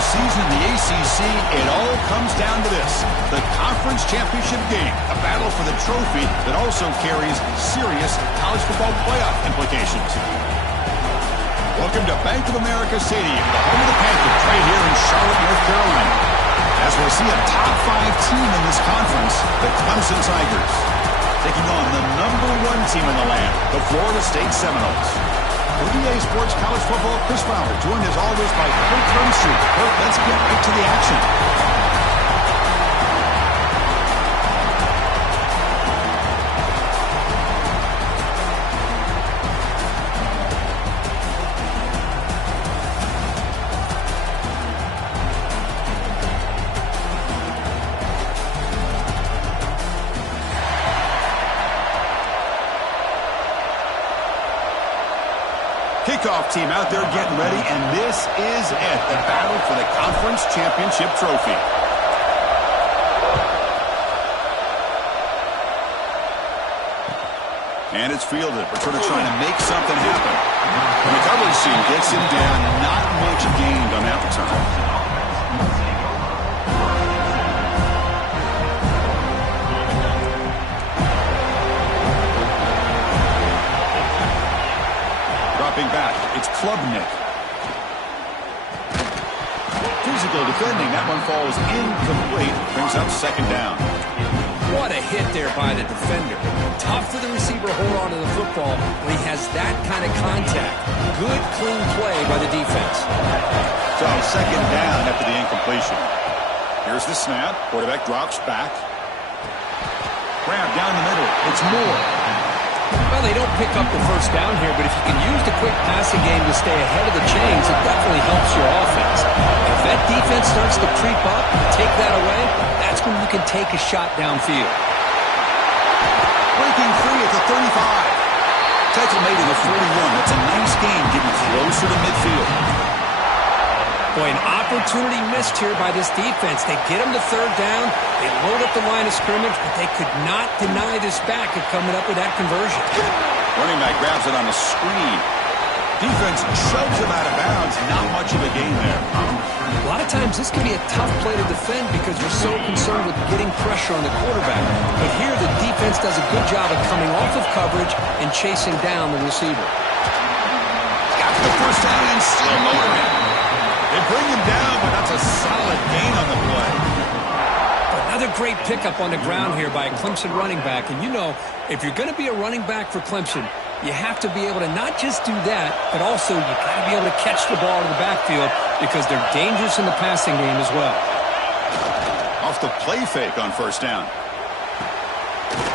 the season in the ACC, it all comes down to this. The conference championship game, a battle for the trophy that also carries serious college football playoff implications. Welcome to Bank of America Stadium, the home of the Panthers, right here in Charlotte, North Carolina. As we see a top 5 team in this conference, the Clemson Tigers, taking on the #1 team in the land, the Florida State Seminoles. For EA Sports College Football, Chris Fowler, joined as always by Kurt Turnstreet. Kurt, let's get right to the action. Kickoff team out there getting ready, and this is it, the battle for the conference championship trophy. And it's fielded. Returner trying to make something happen. And the coverage team gets him down. Not much gained on that return. Back. It's Klubnik. Physical defending. That one falls incomplete. Brings up second down. What a hit there by the defender. Tough for the receiver to hold on to the football when he has that kind of contact. Good, clean play by the defense. So second down after the incompletion. Here's the snap. Quarterback drops back. Grab down the middle. It's Moore. Well, they don't pick up the first down here, but if you can use the quick passing game to stay ahead of the chains, it definitely helps your offense. If that defense starts to creep up and take that away, that's when you can take a shot downfield. Breaking free at the 35. Tackle made at the 41. That's a nice gain, getting closer to midfield. Boy, an opportunity missed here by this defense. They get him to third down. They load up the line of scrimmage, but they could not deny this back at coming up with that conversion. Running back grabs it on the screen. Defense shoves him out of bounds. Not much of a gain there. A lot of times this can be a tough play to defend because you're so concerned with getting pressure on the quarterback. But here the defense does a good job of coming off of coverage and chasing down the receiver. Got the first down and still motoring. They bring him down, but that's a solid gain on the play. Another great pickup on the ground here by a Clemson running back. And you know, if you're going to be a running back for Clemson, you have to be able to not just do that, but also you got to be able to catch the ball in the backfield because they're dangerous in the passing game as well. Off the play fake on first down.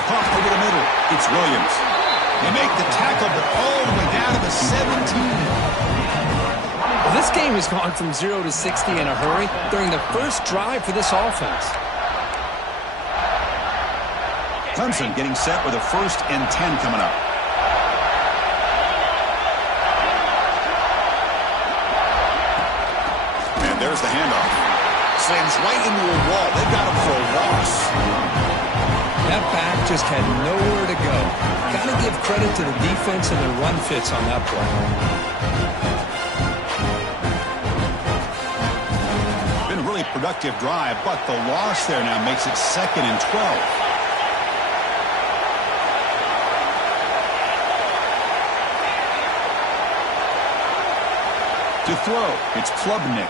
Pop over the middle. It's Williams. They make the tackle, but all the way down to the 17. Well, this game has gone from 0 to 60 in a hurry during the first drive for this offense. Clemson getting set with a 1st and 10 coming up. And there's the handoff. Slams right into a wall. They've got him for a loss. That back just had nowhere to go. Got to give credit to the defense and their run fits on that play. Productive drive, but the loss there now makes it 2nd and 12. To throw, it's Klubnik.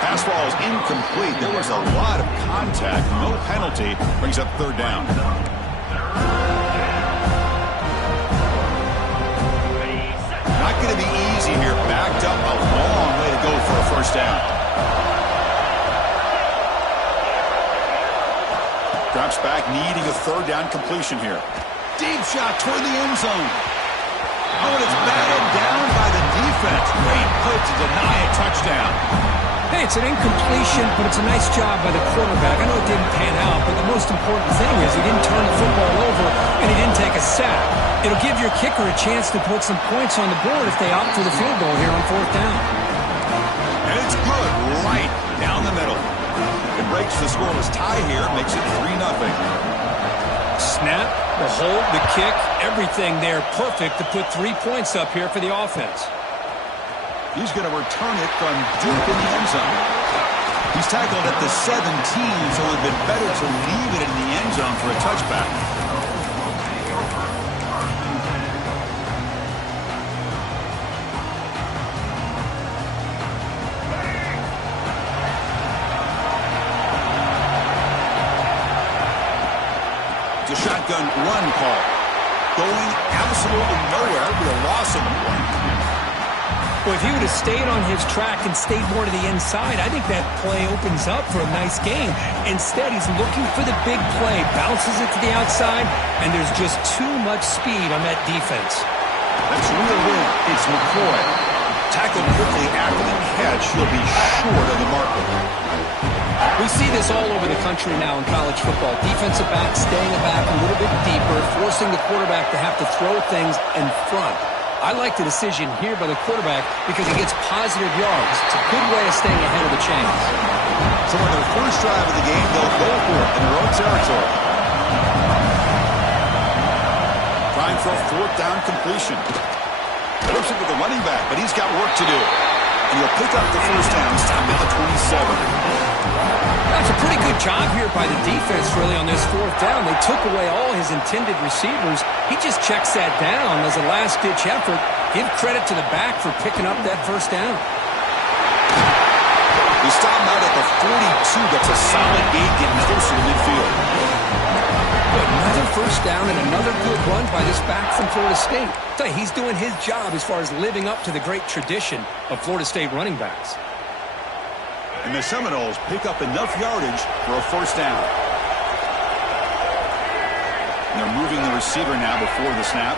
Pass ball is incomplete. There was a lot of contact. No penalty. Brings up third down. Not going to be easy here. Backed up a long way to go for a first down. Drops back, needing a third down completion here. Deep shot toward the end zone. Oh, and it's batted down by the defense. Great play to deny a touchdown. Hey, it's an incompletion, but it's a nice job by the quarterback. I know it didn't pan out, but the most important thing is he didn't turn the football over and he didn't take a sack. It'll give your kicker a chance to put some points on the board if they opt for the field goal here on 4th down. And it's good right down the middle. It breaks the scoreless tie here, makes it 3-0. Snap, the hold, the kick, everything there perfect to put 3 points up here for the offense. He's going to return it from deep in the end zone. He's tackled at the 17, so it would have been better to leave it in the end zone for a touchback. It's a shotgun run call. Going absolutely nowhere. It'll be a loss of the play. Well, if he would have stayed on his track and stayed more to the inside, I think that play opens up for a nice gain. Instead, he's looking for the big play, bounces it to the outside, and there's just too much speed on that defense. That's real win. It's McCoy. Tackled quickly after the catch. He'll be short of the marker. We see this all over the country now in college football. Defensive backs staying back a little bit deeper, forcing the quarterback to have to throw things in front. I like the decision here by the quarterback because he gets positive yards. It's a good way of staying ahead of the chains. So on their first drive of the game, they'll go for it in their own territory. Trying for a fourth down completion. Flips it to the running back, but he's got work to do. And he'll pick up the first down. Stopped at the 27. That's a pretty good job here by the defense, really, on this fourth down. They took away all his intended receivers. He just checks that down as a last-ditch effort. Give credit to the back for picking up that first down. He stopped out at the 42. That's a solid gain, getting closer to midfield. Another first down and another good run by this back from Florida State. I tell you, he's doing his job as far as living up to the great tradition of Florida State running backs. And the Seminoles pick up enough yardage for a first down. And they're moving the receiver now before the snap.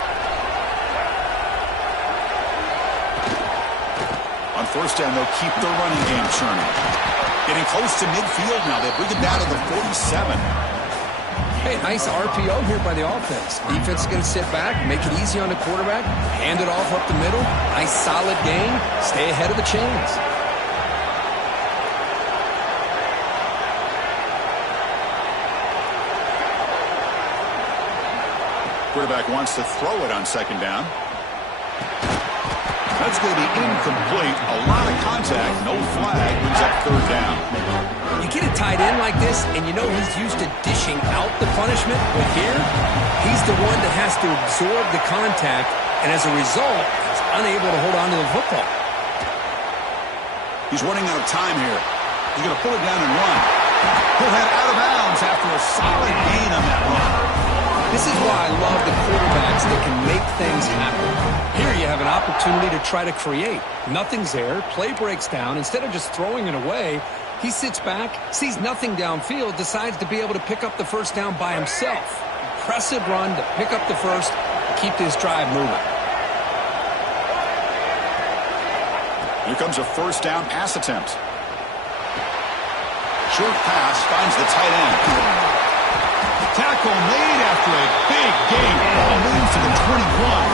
On first down, they'll keep their running game churning. Getting close to midfield now. They bring it down to the 47. Hey, nice RPO here by the offense. Defense is going to sit back, make it easy on the quarterback, hand it off up the middle. Nice solid gain. Stay ahead of the chains. Quarterback wants to throw it on second down. That's going to be incomplete. A lot of contact. No flag. Brings up third down. You get a tight end like this, and you know he's used to dishing out the punishment. But here, he's the one that has to absorb the contact, and as a result, he's unable to hold on to the football. He's running out of time here. He's going to pull it down and run. He'll head out of bounds after a solid gain on that run. This is why I love the quarterbacks that can make things happen. Here you have an opportunity to try to create. Nothing's there. Play breaks down. Instead of just throwing it away, he sits back, sees nothing downfield, decides to be able to pick up the first down by himself. Impressive run to pick up the first, keep this drive moving. Here comes a first down pass attempt. Short pass finds the tight end. Tackle made after a big gain. Ball moves to the 21.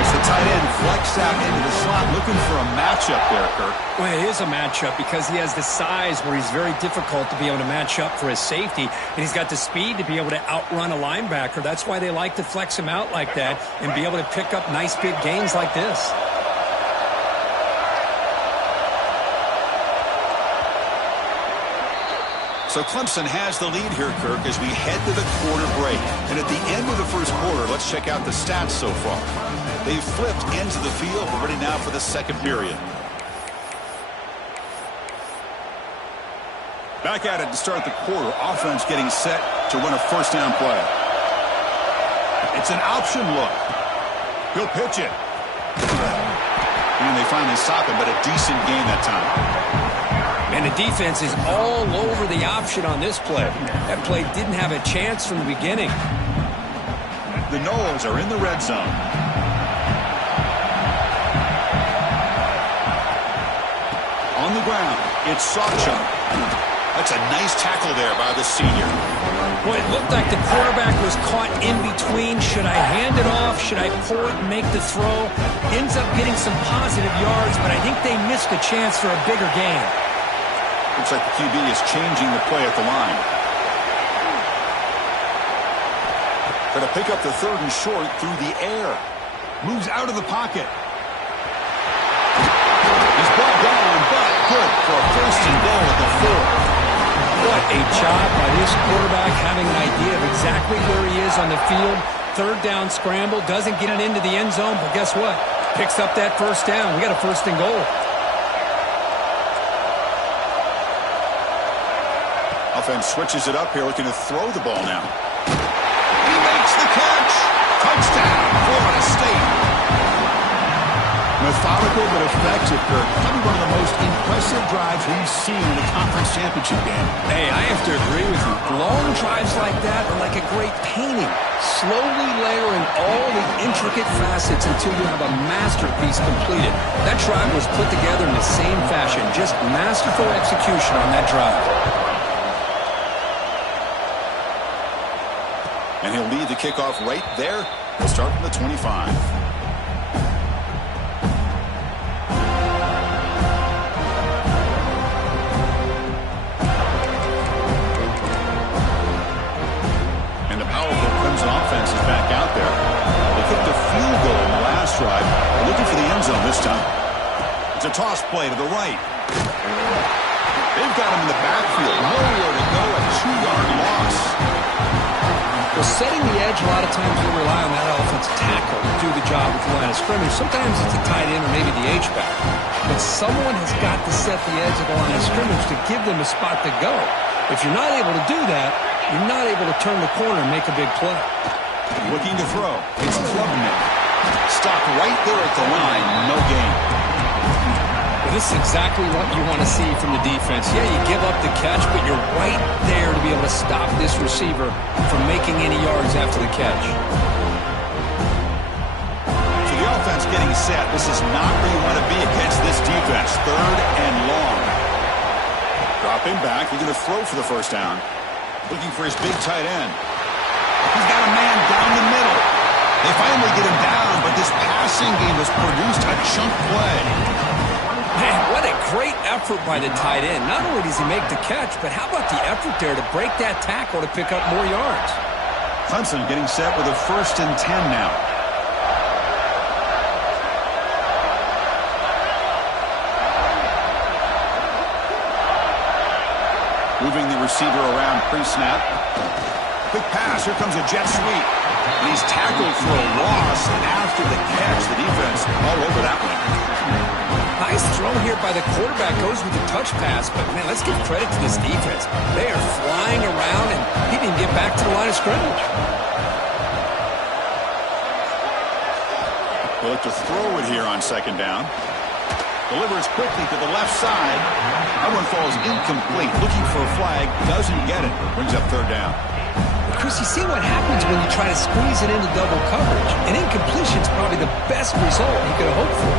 As the tight end flex out into the slot, looking for a matchup there, Kirk. Well, it is a matchup because he has the size where he's very difficult to be able to match up for his safety, and he's got the speed to be able to outrun a linebacker. That's why they like to flex him out like that and be able to pick up nice big gains like this. So Clemson has the lead here, Kirk, as we head to the quarter break. And at the end of the first quarter, let's check out the stats so far. They've flipped into the field. We're ready now for the second period. Back at it to start the quarter. Offense getting set to run a first down play. It's an option look. He'll pitch it. And they finally stop him, but a decent gain that time. And the defense is all over the option on this play. That play didn't have a chance from the beginning. The Noles are in the red zone. On the ground, it's Sawchuk. That's a nice tackle there by the senior. Well, it looked like the quarterback was caught in between. Should I hand it off? Should I pull it and make the throw? Ends up getting some positive yards, but I think they missed a chance for a bigger gain. Looks like the QB is changing the play at the line. Going to pick up the third and short through the air. Moves out of the pocket. what a job by this quarterback having an idea of exactly where he is on the field. Third down scramble, doesn't get it into the end zone, but guess what? Picks up that first down. We got a first and goal. Offense switches it up here, looking to throw the ball now. He makes the catch. Touchdown, Florida State. Methodical but effective, Kirk. Probably one of the most impressive drives we've seen in a conference championship game. Hey, I have to agree with you. Long drives like that are like a great painting. Slowly layering all the intricate facets until you have a masterpiece completed. That drive was put together in the same fashion. Just masterful execution on that drive. And he'll lead the kickoff right there. We'll start from the 25. And the powerful Crimson offense is back out there. They kicked a field goal in the last drive. They're looking for the end zone this time. It's a toss play to the right. They've got him in the backfield. Nowhere to go. A 2-yard loss. Well, setting the edge, a lot of times we rely on that offensive tackle to do the job at the line of scrimmage. Sometimes it's a tight end or maybe the H-back. But someone has got to set the edge of the line of scrimmage to give them a spot to go. If you're not able to do that, you're not able to turn the corner and make a big play. Looking to throw. It's Klubnik. Stopped right there at the line. No gain. Well, this is exactly what you want to see from the defense. Yeah, you give up the catch, but you're right there to be able to stop this receiver from making any yards after the catch. So the offense getting set. This is not where you want to be against this defense. Third and long. Dropping back. He's going to throw for the first down. Looking for his big tight end. He's got a man down the middle. They finally get him down, but this passing game has produced a chunk play. Man, what a great effort by the tight end. Not only does he make the catch, but how about the effort there to break that tackle to pick up more yards? Clemson getting set with a 1st and 10 now. Moving the receiver around pre-snap. Quick pass. Here comes a jet sweep. And he's tackled for a loss after the catch. The defense all over that one. Nice throw here by the quarterback. Goes with the touch pass. But, man, let's give credit to this defense. They are flying around, and he didn't get back to the line of scrimmage. They look to throw it here on 2nd down. Delivers quickly to the left side. That one falls incomplete. Looking for a flag. Doesn't get it. Brings up 3rd down. Chris, you see what happens when you try to squeeze it into double coverage. An incompletion is probably the best result you could have hoped for,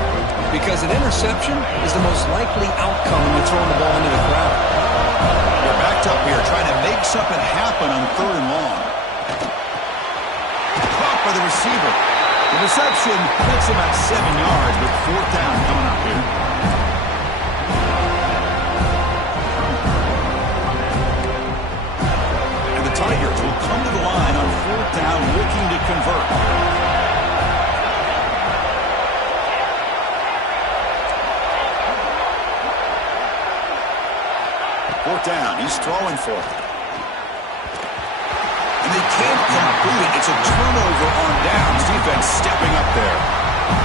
because an interception is the most likely outcome when you're throwing the ball into the crowd. They're backed up here trying to make something happen on 3rd and long. Caught by the receiver. The reception puts him at 7 yards with 4th down coming up here. Tigers will come to the line on 4th down, looking to convert. 4th down, he's throwing for it. And they can't complete it. It's a turnover on downs. Defense stepping up there.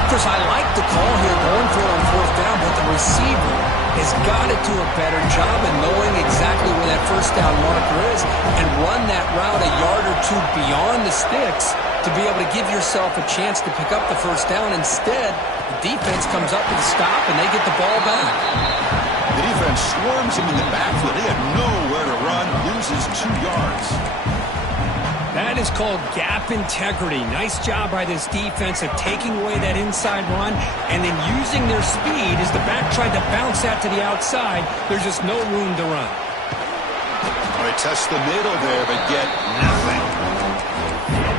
Chris, I like the call here going for it on 4th down, but the receiver has got to do a better job in knowing exactly where that 1st down marker is and run that route a yard or two beyond the sticks to be able to give yourself a chance to pick up the 1st down. Instead, the defense comes up with a stop and they get the ball back. The defense swarms him in the backfield. They have nowhere to run, loses 2 yards. That is called gap integrity. Nice job by this defense of taking away that inside run and then using their speed as the back tried to bounce that to the outside. There's just no room to run. Well, they test the middle there, but get nothing.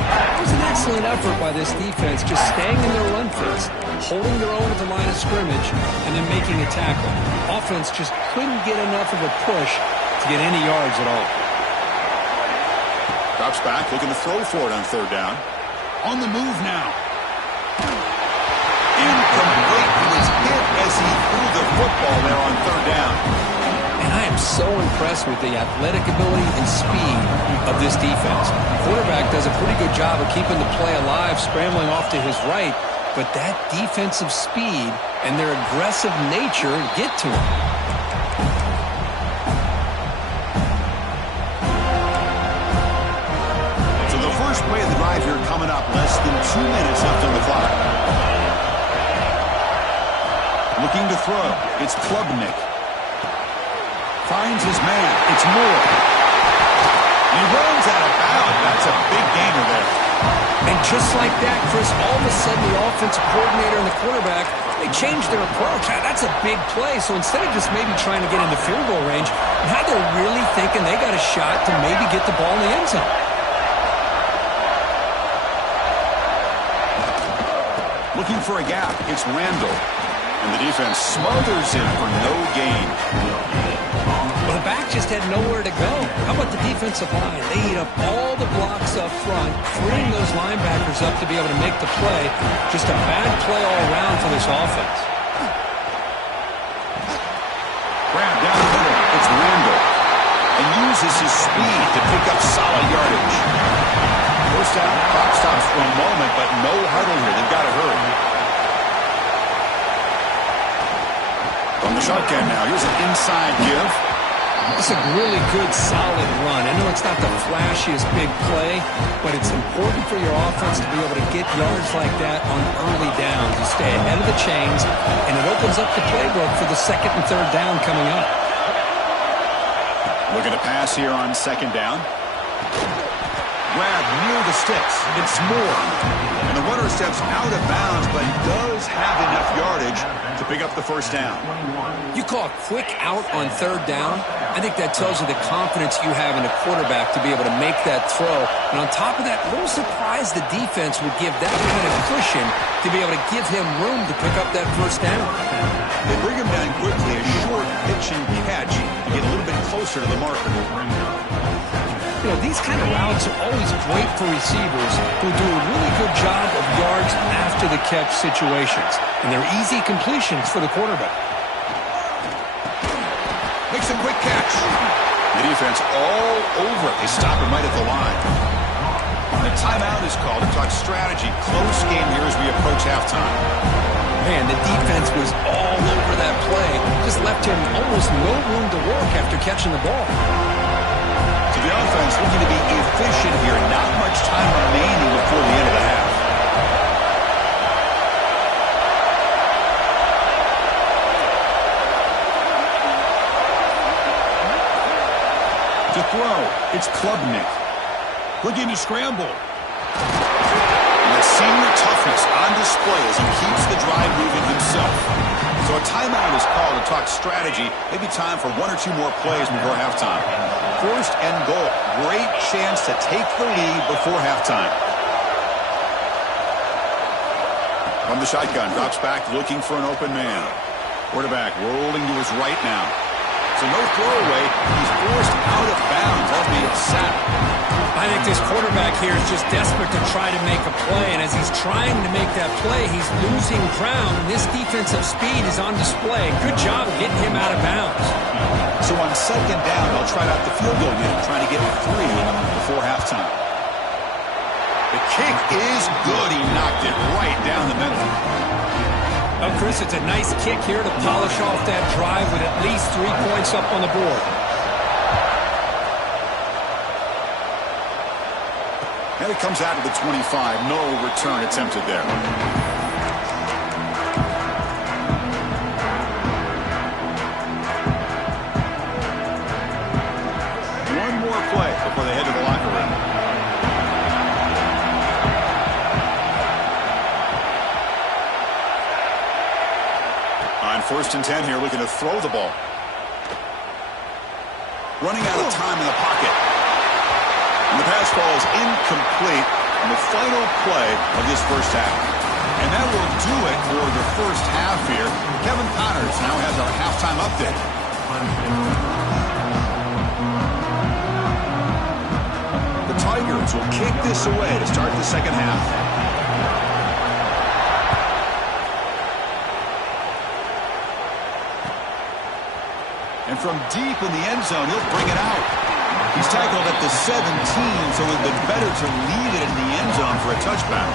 It was an excellent effort by this defense, just staying in their run fits, holding their own at the line of scrimmage, and then making a tackle. Offense just couldn't get enough of a push to get any yards at all. Drops back, looking to throw for it on 3rd down. On the move now. Incomplete. He was hit as he threw the football there on 3rd down. And I am so impressed with the athletic ability and speed of this defense. The quarterback does a pretty good job of keeping the play alive, scrambling off to his right, but that defensive speed and their aggressive nature get to him. So the first play of the drive here coming up, less than 2 minutes left on the clock. Looking to throw. It's Klubnik. Finds his man. It's Moore. He runs out of bounds. That's a big gainer there. And just like that, Chris, all of a sudden the offensive coordinator and the quarterback, they changed their approach. That's a big play. So instead of just maybe trying to get into field goal range, now they're really thinking they got a shot to maybe get the ball in the end zone. Looking for a gap. It's Randall. And the defense smothers him for no gain. Well, the back just had nowhere to go. How about the defensive line? They eat up all the blocks up front, freeing those linebackers up to be able to make the play. Just a bad play all around for this offense. Grab down the middle. It's Randall. And uses his speed to pick up solid yardage. First down, clock stops for a moment, but no huddle here. They've got to hurry. From the shotgun now, here's an inside give. It's a really good, solid run. I know it's not the flashiest big play, but it's important for your offense to be able to get yards like that on early downs. You stay ahead of the chains, and it opens up the playbook for the second and third down coming up. Looking to pass here on second down. Grab near the sticks. It's Moore. And the runner steps out of bounds, but does have enough yardage to pick up the first down. You call a quick out on third down. I think that tells you the confidence you have in a quarterback to be able to make that throw. And on top of that, a little surprised the defense would give that kind of cushion to be able to give him room to pick up that first down. They bring him down quickly, a short pitch and catch to get a little bit closer to the marker. You know, these kind of routes are always great for receivers who do a really good job of yards after the catch situations. And they're easy completions for the quarterback. Makes a quick catch. The defense all over it. They stop him right at the line. And the timeout is called to talk strategy. Close game here as we approach halftime. Man, the defense was all over that play. Just left him almost no room to work after catching the ball. So the offense looking to be efficient here. Not much time remaining before the end of the half. To throw, it's Klubnik. Looking to scramble. And the senior toughness on display as he keeps the drive moving himself. So a timeout is called to talk strategy. Maybe time for one or two more plays before halftime. First and goal. Great chance to take the lead before halftime. From the shotgun, drops back looking for an open man. Quarterback rolling to his right now. So no throwaway. He's forced out of bounds. That'll be a sack. I think this quarterback here is just desperate to try to make a play. And as he's trying to make that play, he's losing ground. This defensive speed is on display. Good job of getting him out of bounds. So on second down, they'll try out the field goal unit, trying to get 3 before halftime. The kick is good. He knocked it right down the middle. Oh, Chris, it's a nice kick here to polish off that drive with at least 3 points up on the board. And it comes out of the 25. No return attempted there. One more play before they head to the locker room. On 1st and 10 here, looking to throw the ball. Running out of time in the pocket. And the pass ball is incomplete in the final play of this first half. And that will do it for the first half here. Kevin Connors now has our halftime update. The Tigers will kick this away to start the second half. And from deep in the end zone, he'll bring it out. He's tackled at the 17, so it would have been better to lead it in the end zone for a touchback.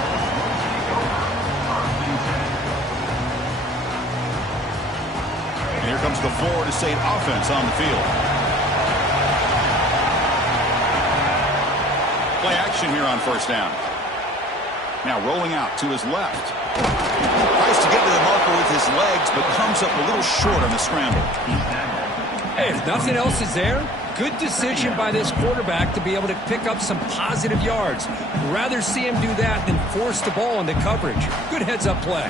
And here comes the Florida State offense on the field. Play action here on first down. Now rolling out to his left. Tries to get to the marker with his legs, but comes up a little short on the scramble. Hey, if nothing else is there, good decision by this quarterback to be able to pick up some positive yards. Rather see him do that than force the ball into coverage. Good heads-up play.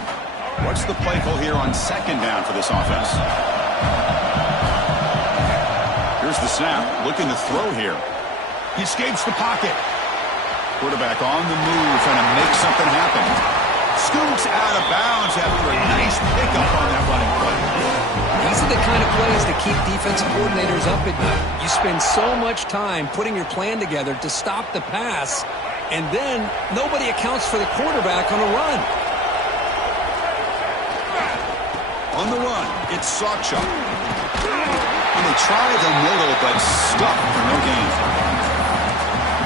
What's the play call here on second down for this offense? Here's the snap, looking to throw here. He escapes the pocket. Quarterback on the move, trying to make something happen. Scoots out of bounds after a nice pickup on that running play. These are the kind of plays that keep defensive coordinators up at night. You spend so much time putting your plan together to stop the pass, and then nobody accounts for the quarterback on a run. On the run, it's Sawchuk. And they try the middle, but stuck for no gain.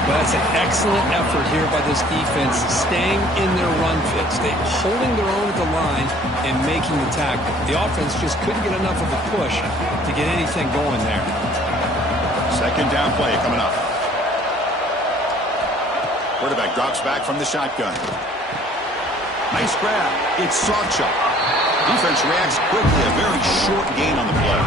But that's an excellent effort here by this defense, staying in their run fits. They're holding their own at the line and making the tackle. The offense just couldn't get enough of a push to get anything going there. Second down play coming up. Quarterback drops back from the shotgun. Nice grab. It's Sawchuk. Defense reacts quickly. A very short gain on the play.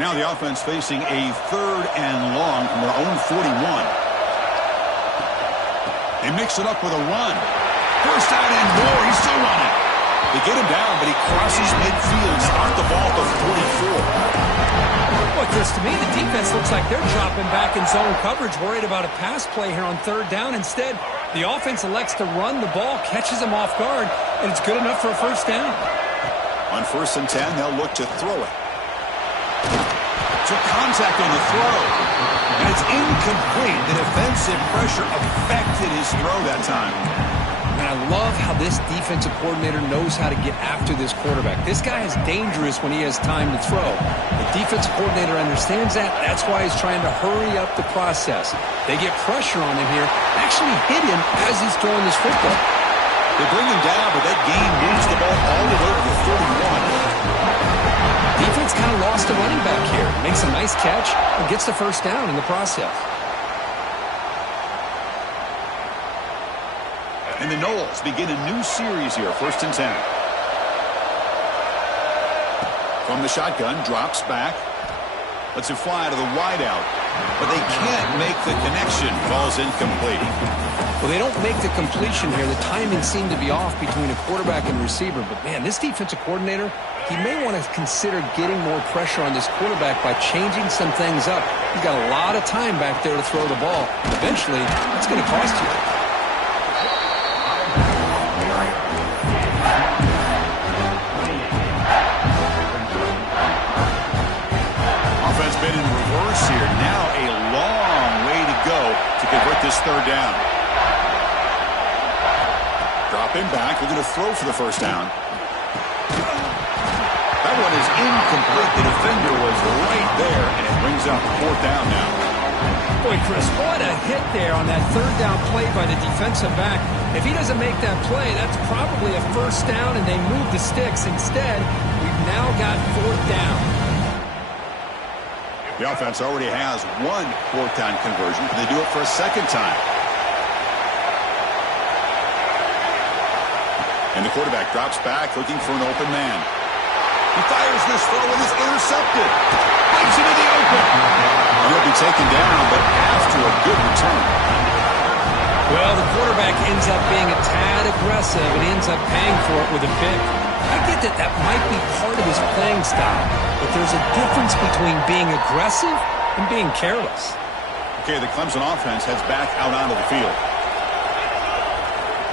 Now the offense facing a third and long from their own 41. They mix it up with a run. First down and more. He's still running. They get him down, but he crosses midfield and stopped the ball at the 44. Boy, Chris, to me, the defense looks like they're dropping back in zone coverage, worried about a pass play here on third down. Instead, the offense elects to run the ball, catches him off guard, and it's good enough for a first down. On 1st and 10, they'll look to throw it. Took contact on the throw, and it's incomplete. The defensive pressure affected his throw that time. And I love how this defensive coordinator knows how to get after this quarterback. This guy is dangerous when he has time to throw. The defensive coordinator understands that. That's why he's trying to hurry up the process. They get pressure on him here, actually hit him as he's throwing this football. They bring him down, but that gain moves the ball all the way to the 31. Defense kind of lost a running back here. Makes a nice catch and gets the first down in the process. And the Nobles begin a new series here, 1st and 10. From the shotgun, drops back. Lets it fly to the wideout. But they can't make the connection. Falls incomplete. Well, they don't make the completion here. The timing seemed to be off between a quarterback and receiver. But, man, this defensive coordinator, he may want to consider getting more pressure on this quarterback by changing some things up. He's got a lot of time back there to throw the ball. Eventually, that's going to cost you. Offense been in reverse here. Now a long way to go to convert this third down. Drop him back. We're going to throw for the first down. That one is incomplete. The defender was right there, and it brings up 4th down now. Boy, Chris, what a hit there on that third down play by the defensive back. If he doesn't make that play, that's probably a first down, and they move the sticks. Instead, we've now got 4th down. The offense already has one 4th down conversion. Can they do it for a second time? And the quarterback drops back, looking for an open man. He fires this throw and is intercepted. Leaves him in the open. He'll be taken down, but after a good return. Well, the quarterback ends up being a tad aggressive and ends up paying for it with a pick. I get that that might be part of his playing style, but there's a difference between being aggressive and being careless. Okay, the Clemson offense heads back out onto the field.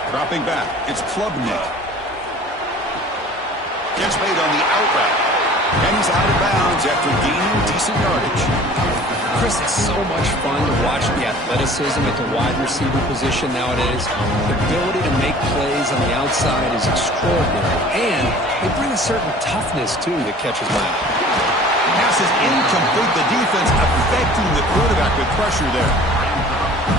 Dropping back, it's Klubnik. Gets made on the out route. And he's out of bounds after gaining decent yardage. Chris, it's so much fun to watch the athleticism at the wide receiver position nowadays. The ability to make plays on the outside is extraordinary. And they bring a certain toughness, too, that catches my eye. Pass is incomplete. The defense affecting the quarterback with pressure there.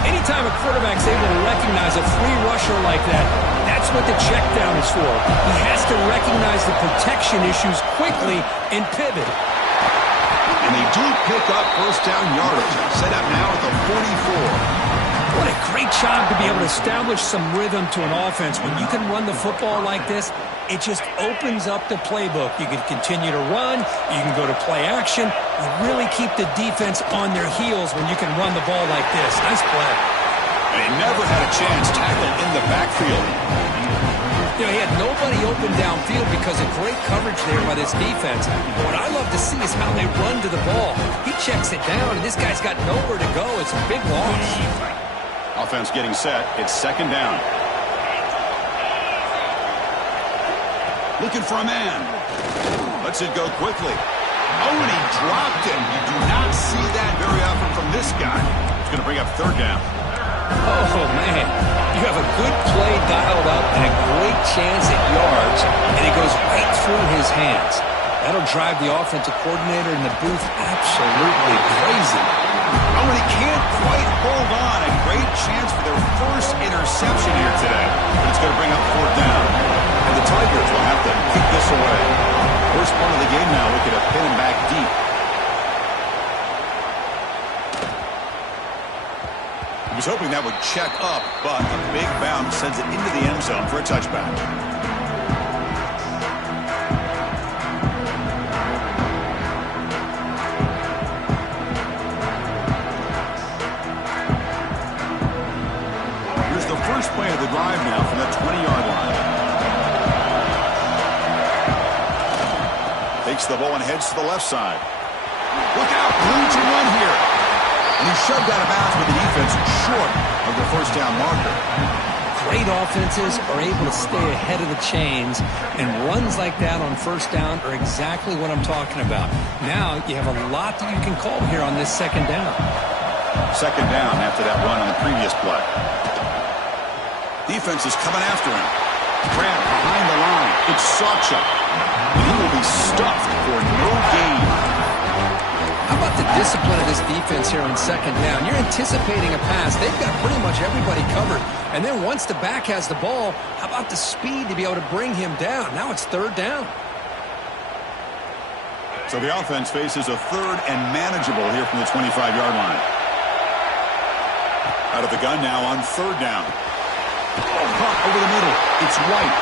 Anytime a quarterback's able to recognize a free rusher like that, that's what the check down is for. He has to recognize the protection issues quickly and pivot. And they do pick up first down yardage. Set up now at the 44. What a great job to be able to establish some rhythm to an offense. When you can run the football like this, it just opens up the playbook. You can continue to run. You can go to play action. You really keep the defense on their heels when you can run the ball like this. Nice play. And he never had a chance tackled in the backfield. You know, he had nobody open downfield because of great coverage there by this defense. But what I love to see is how they run to the ball. He checks it down, and this guy's got nowhere to go. It's a big loss. Offense getting set. It's second down. Looking for a man. Lets it go quickly. Oh, and he dropped it. You do not see that very often from this guy. It's going to bring up third down. Oh, man. You have a good play dialed up and a great chance at yards, and it goes right through his hands. That'll drive the offensive coordinator in the booth absolutely crazy. Oh, and he can't quite hold on. A great chance for their first interception here today. But it's going to bring up fourth down. And the Tigers will have to kick this away. First part of the game now, looking to pin him back deep. He was hoping that would check up, but a big bounce sends it into the end zone for a touchback. Here's the first play of the drive now from the 20-yard line. Takes the ball and heads to the left side. Look out, room to run here. And he's shoved out of bounds with the defense short of the first down marker. Great offenses are able to stay ahead of the chains, and runs like that on first down are exactly what I'm talking about. Now you have a lot that you can call here on this second down. Second down after that run on the previous play. Defense is coming after him. Grant behind the line. It's Sawchuk. And he will be stuffed for no gain. How about the discipline of this defense here on second down? You're anticipating a pass. They've got pretty much everybody covered. And then once the back has the ball, how about the speed to be able to bring him down? Now it's third down. So the offense faces a third and manageable here from the 25-yard line. Out of the gun now on third down. Caught over the middle. It's White.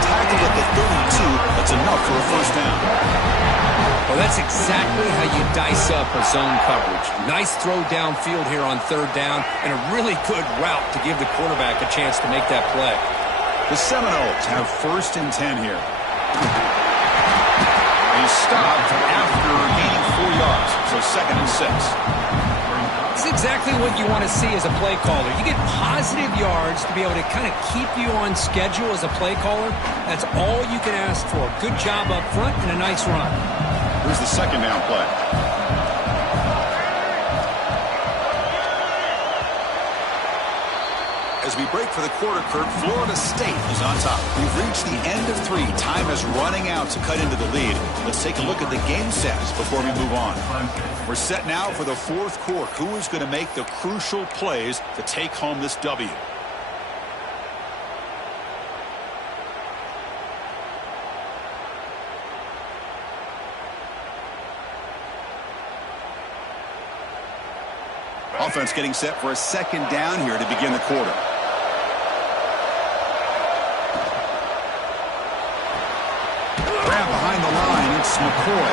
Tackled at the 32. That's enough for a first down. Well, that's exactly how you dice up a zone coverage. Nice throw downfield here on third down, and a really good route to give the quarterback a chance to make that play. The Seminoles have first and 10 here. He stopped after gaining 4 yards, so second and 6. It's exactly what you want to see as a play caller. You get positive yards to be able to kind of keep you on schedule as a play caller. That's all you can ask for. Good job up front and a nice run. Here's the second down play. As we break for the quarter, Kurt, Florida State is on top. We've reached the end of 3. Time is running out to cut into the lead. Let's take a look at the game stats before we move on. We're set now for the fourth quarter. Who is going to make the crucial plays to take home this W? Offense getting set for a second down here to begin the quarter. Grab behind the line. It's McCoy.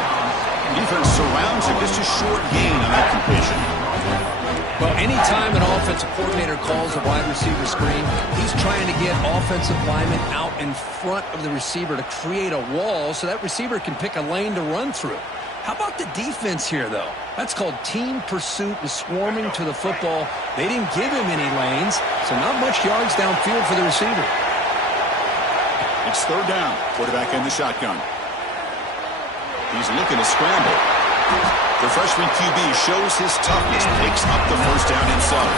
Defense surrounds him. Just a short gain on that completion. Well, anytime an offensive coordinator calls a wide receiver screen, he's trying to get offensive linemen out in front of the receiver to create a wall so that receiver can pick a lane to run through. How about the defense here, though? That's called team pursuit and swarming to the football. They didn't give him any lanes, so not much yards downfield for the receiver. It's third down. Quarterback in the shotgun. He's looking to scramble. The freshman QB shows his toughness, picks up the first down himself.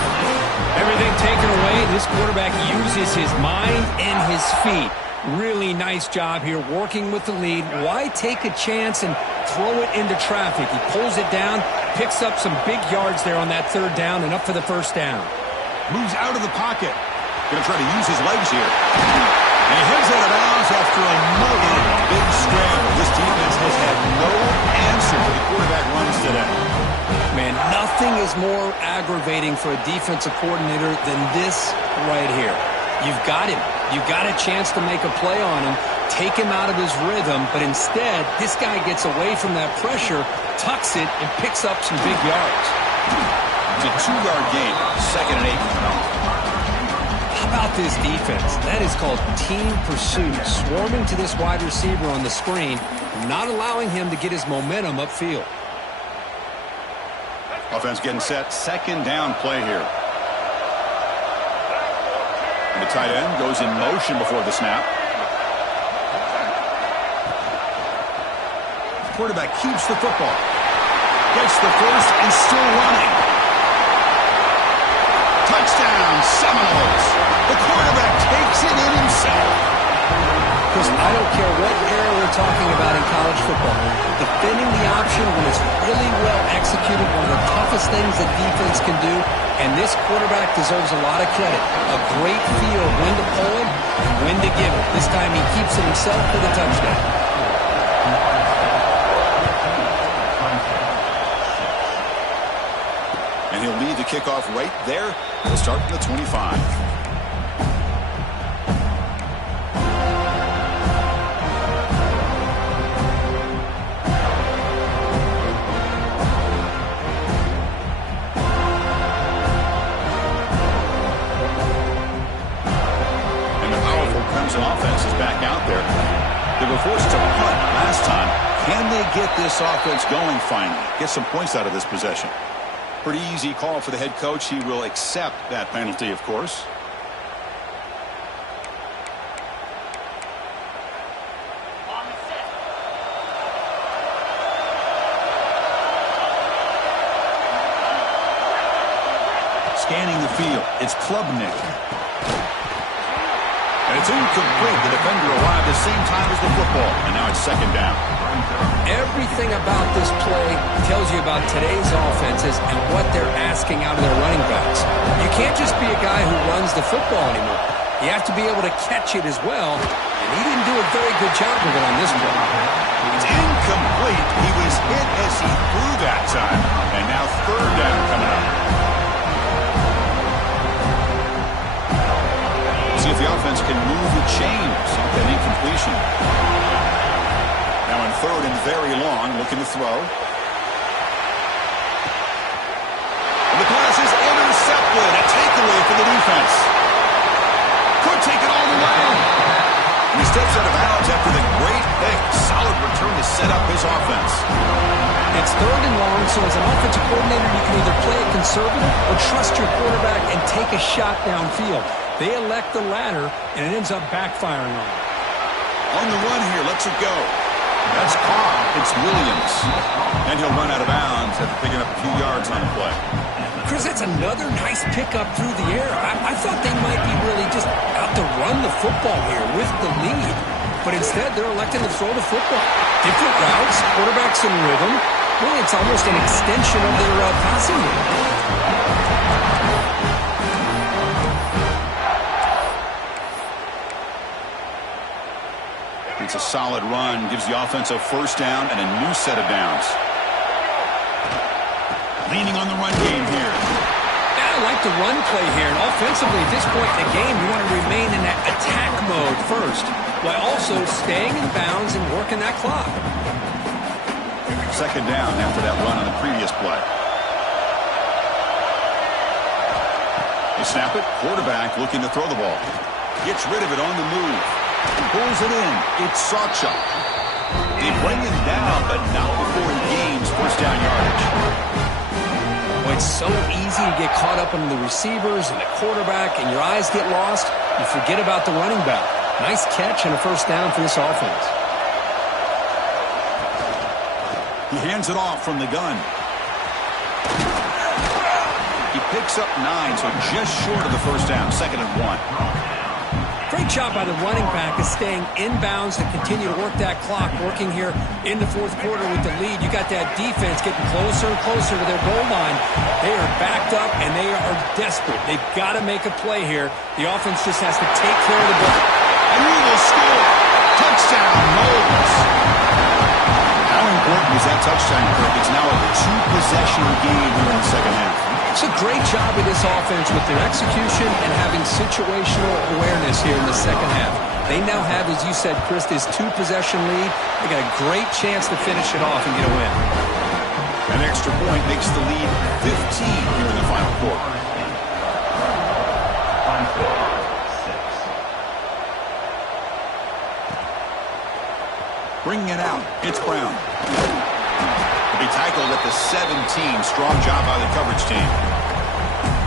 Everything taken away, this quarterback uses his mind and his feet. Really nice job here working with the lead. Why take a chance and throw it into traffic? He pulls it down, picks up some big yards there on that third down, and up for the first down. Moves out of the pocket. Going to try to use his legs here. And he heads out of bounds after another big scramble. This defense has had no answer for the quarterback runs today. Man, nothing is more aggravating for a defensive coordinator than this right here. You've got him. You've got a chance to make a play on him, take him out of his rhythm, but instead, this guy gets away from that pressure, tucks it, and picks up some big yards. It's a 2-yard gain, 2nd and 8 coming off. How about this defense? That is called team pursuit, swarming to this wide receiver on the screen, not allowing him to get his momentum upfield. Offense getting set, 2nd down play here. And the tight end goes in motion before the snap. Quarterback keeps the football. Gets the first and still running. Touchdown, Seminoles. The quarterback takes it in himself. Chris, I don't care what era we're talking about in college football. Defending the option when it's really well executed, one of the toughest things that defense can do, and this quarterback deserves a lot of credit. A great feel of when to pull him and when to give it. This time he keeps it himself for the touchdown. And he'll lead the kickoff right there. He'll start from the 25. Offense is back out there. They were forced to punt last time. Can they get this offense going finally? Get some points out of this possession. Pretty easy call for the head coach. He will accept that penalty, of course. Scanning the field. It's Klubnik. And it's incomplete. The defender arrived at the same time as the football. And now it's 2nd down. Everything about this play tells you about today's offenses and what they're asking out of their running backs. You can't just be a guy who runs the football anymore. You have to be able to catch it as well. And he didn't do a very good job of it on this play. It's incomplete. He was hit as he threw that time. And now 3rd down coming up. See if the offense can move the chains off that incompletion. Now in 3rd and very long, looking to throw. And the pass is intercepted. A takeaway for the defense. Could take it all the way. And he steps out of bounds after the great pick. Solid return to set up his offense. It's 3rd and long, so as an offensive coordinator, you can either play it conservative or trust your quarterback and take a shot downfield. They elect the latter, and it ends up backfiring on them. On the run here, lets it go. That's caught. It's Williams. And he'll run out of bounds after picking up a few yards on the play. Chris, that's another nice pickup through the air. I thought they might be really just out to run the football here with the lead. But instead, they're electing to throw the football. Different routes, quarterbacks in rhythm. Really, it's almost an extension of their passing game. It's a solid run, gives the offense a 1st down and a new set of downs. Leaning on the run game here. I like the run play here. And offensively, at this point in the game, you want to remain in that attack mode first, while also staying in bounds and working that clock. 2nd down after that run on the previous play. They snap it. Quarterback looking to throw the ball. Gets rid of it on the move. Pulls it in. It's Sacha. They bring him down, but not before he gains 1st down yardage. Well, it's so easy to get caught up in the receivers and the quarterback, and your eyes get lost. You forget about the running back. Nice catch and a 1st down for this offense. He hands it off from the gun. He picks up 9, so just short of the first down, 2nd and 1. Great job by the running back of staying inbounds to continue to work that clock, working here in the fourth quarter with the lead. You got that defense getting closer and closer to their goal line. They are backed up, and they are desperate. They've got to make a play here. The offense just has to take care of the ball. And he will score. Touchdown, Nobles. How important is that touchdown, Kirk? It's now a 2-possession game here in the second half. It's a great job of this offense with their execution and having situational awareness here in the second half. They now have, as you said, Chris, this 2-possession lead. They got a great chance to finish it off and get a win. An extra point makes the lead 15 here in the final quarter. Bringing it out, it's Brown. Be tackled at the 17. Strong job by the coverage team.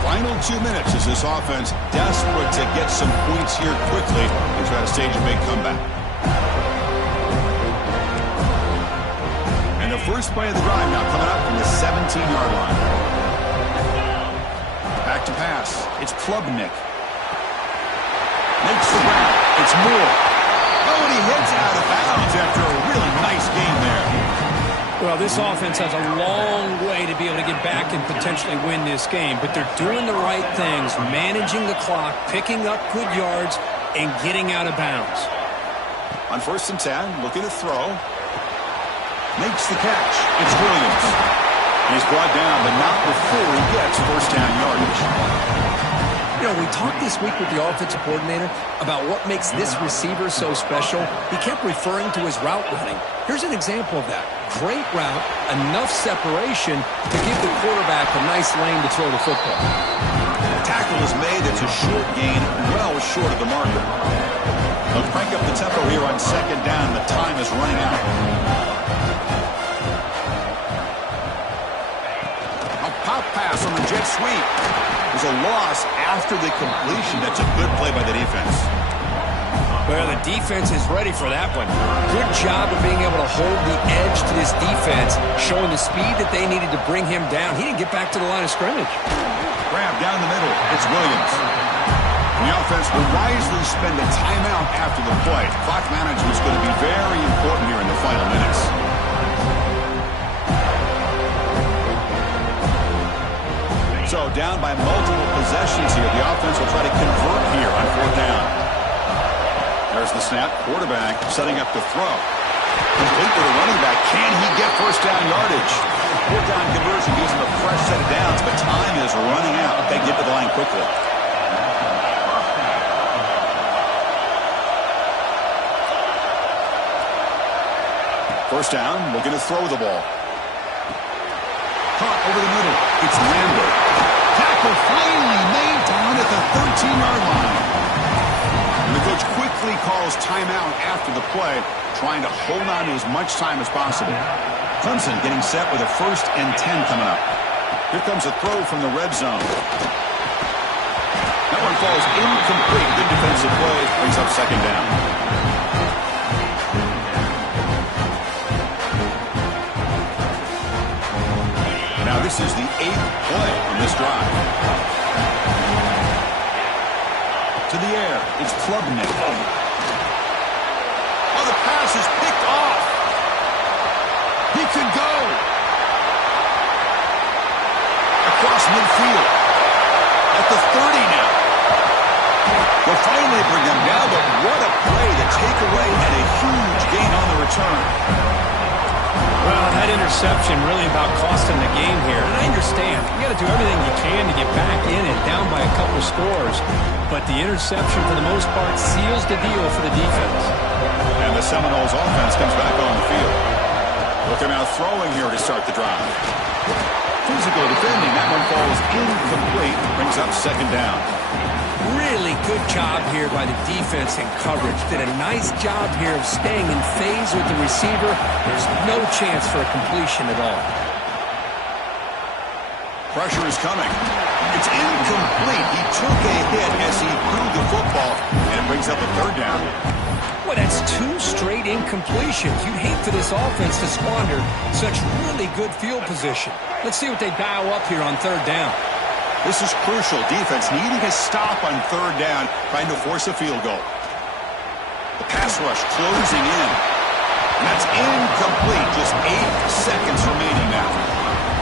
Final 2 minutes as this offense desperate to get some points here quickly and try to stage a big comeback. And the first play of the drive now coming up from the 17-yard line. Back to pass. It's Klubnik. Makes the route. It's Moore. Oh, and he hits out of bounds after a really nice game there. Well, this offense has a long way to be able to get back and potentially win this game, but they're doing the right things, managing the clock, picking up good yards, and getting out of bounds. On 1st and 10, looking to throw. Makes the catch. It's Williams. He's brought down, but not before he gets first down yardage. You know, we talked this week with the offensive coordinator about what makes this receiver so special. He kept referring to his route running. Here's an example of that. Great route, enough separation to give the quarterback a nice lane to throw the football. Tackle is made. It's a short gain, well short of the marker. They'll crank up the tempo here on 2nd down. The time is running out. A pop pass on the jet sweep. There's a loss after the completion. That's a good play by the defense. Well, the defense is ready for that one. Good job of being able to hold the edge to this defense, showing the speed that they needed to bring him down. He didn't get back to the line of scrimmage. Grab down the middle. It's Williams. The offense will wisely spend a timeout after the play. Clock management is going to be very important here in the final minutes. So down by multiple possessions here. The offense will try to convert here on 4th down. There's the snap. Quarterback setting up the throw. Complete to the running back. Can he get first down yardage? 4th down conversion gives him a fresh set of downs, but time is running out. They get to the line quickly. First down, looking to throw the ball. Caught over the middle. It's Lambert. Tackle finally made down at the 13-yard line. And the coach quickly calls timeout after the play, trying to hold on to as much time as possible. Clemson getting set with a 1st and 10 coming up. Here comes a throw from the red zone. That one falls incomplete. Good defensive play. Brings up 2nd down. Now this is the 8th play on this drive. To the air, it's Klubnik. Oh, the pass is picked off. He could go. Across midfield. At the 30 now. They'll finally bring them down, but what a play. The takeaway and a huge gain on the return. Well, that interception really about costing the game here. And I understand. You got to do everything you can to get back in and down by a couple scores. But the interception, for the most part, seals the deal for the defense. And the Seminoles offense comes back on the field. Looking out throwing here to start the drive. Physical defending. That one falls incomplete. Brings up 2nd down. Really good job here by the defense in coverage. Did a nice job here of staying in phase with the receiver. There's no chance for a completion at all. Pressure is coming. It's incomplete. He took a hit as he threw the football, and it brings up a 3rd down. Boy, that's 2 straight incompletions. You'd hate for this offense to squander such really good field position. Let's see what they dial up here on 3rd down. This is crucial. Defense needing a stop on 3rd down, trying to force a field goal. The pass rush closing in. And that's incomplete. Just 8 seconds remaining now.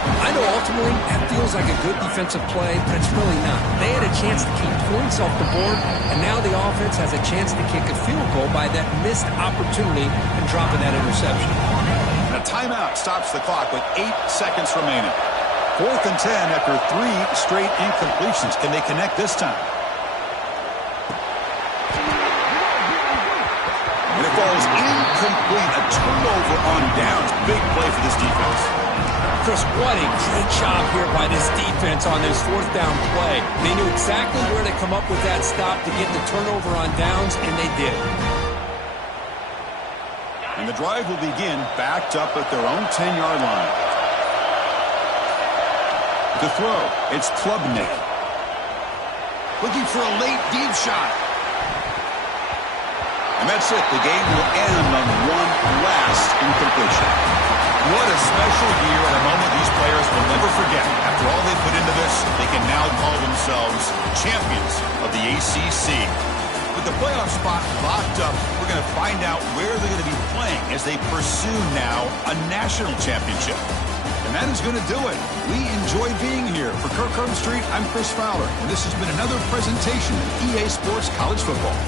I know ultimately that feels like a good defensive play, but it's really not. They had a chance to keep points off the board, and now the offense has a chance to kick a field goal by that missed opportunity and dropping that interception. And a timeout stops the clock with 8 seconds remaining. 4th and 10 after 3 straight incompletions. Can they connect this time? And it falls incomplete. A turnover on downs. Big play for this defense. Chris, what a great job here by this defense on this 4th down play. They knew exactly where to come up with that stop to get the turnover on downs, and they did. And the drive will begin backed up at their own 10-yard line. To throw, it's Klubnik. Looking for a late deep shot. And that's it. The game will end on one last incompletion. What a special year and a moment these players will never forget. After all they put into this, they can now call themselves champions of the ACC. With the playoff spot locked up, we're going to find out where they're going to be playing as they pursue now a national championship. And that is going to do it. We enjoyed being here. For Kirk Street, I'm Chris Fowler, and this has been another presentation of EA Sports College Football.